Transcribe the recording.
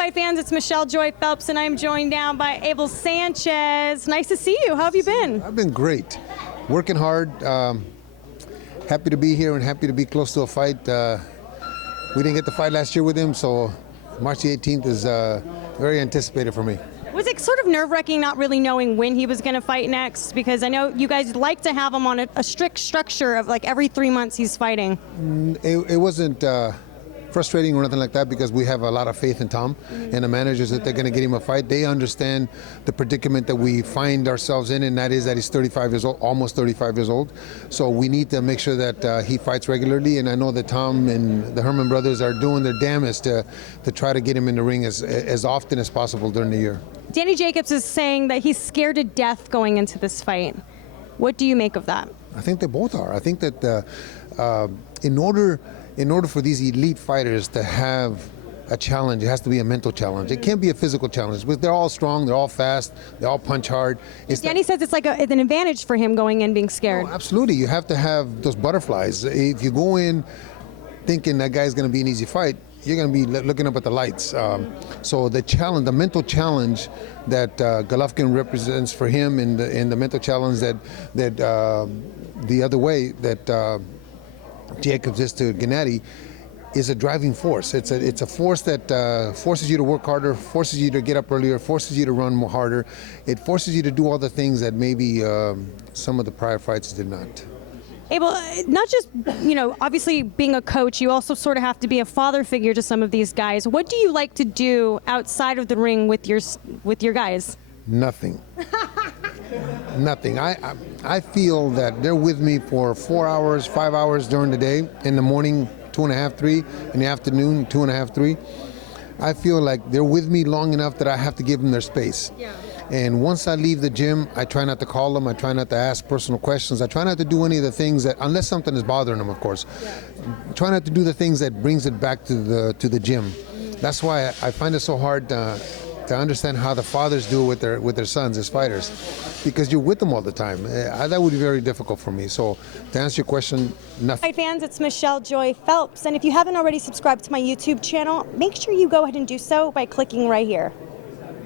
Fight fans, it's Michelle Joy Phelps, and I'm joined now by Abel Sanchez. Nice to see you. How have you been? I've been great. Working hard. Happy to be here and happy to be close to a fight. We didn't get the fight last year with him, so March the 18th is very anticipated for me. Was it sort of nerve-wracking not really knowing when he was going to fight next? Because I know you guys like to have him on a strict structure of like every 3 months he's fighting. It wasn't frustrating or nothing like that because we have a lot of faith in Tom and the managers that they're going to get him a fight. They understand the predicament that we find ourselves in, and that is that he's 35 years old, almost 35 years old. So we need to make sure that he fights regularly, and I know that Tom and the Herman brothers are doing their damnedest to try to get him in the ring as often as possible during the year. Danny Jacobs is saying that he's scared to death going into this fight. What do you make of that? I think they both are. I think that in order for these elite fighters to have a challenge, it has to be a mental challenge. It can't be a physical challenge. But they're all strong, they're all fast, they all punch hard. Danny says it's like it's an advantage for him going in being scared. Oh, absolutely. You have to have those butterflies. If you go in thinking that guy's going to be an easy fight, you're going to be looking up at the lights. So the challenge, the mental challenge that Golovkin represents for him, and the mental challenge that the other way that Jacobs is to Gennady, is a driving force. It's a force that forces you to work harder, forces you to get up earlier, forces you to run more harder. It forces you to do all the things that maybe some of the prior fights did not. Abel, not just, obviously being a coach, you also sort of have to be a father figure to some of these guys. What do you like to do outside of the ring with your guys? Nothing. Nothing. I feel that they're with me for 4 hours, 5 hours during the day, in the morning 2.5, 3, in the afternoon 2.5, 3. I feel like they're with me long enough that I have to give them their space. Yeah. And once I leave the gym, I try not to call them. I try not to ask personal questions. I try not to do any of the things that, unless something is bothering them, of course. Yeah. Try not to do the things that brings it back to the gym. That's why I find it so hard to understand how the fathers do it with their sons as fighters, because you're with them all the time. That would be very difficult for me. So to answer your question, nothing. Hi fans, it's Michelle Joy Phelps, and if you haven't already subscribed to my YouTube channel, make sure you go ahead and do so by clicking right here.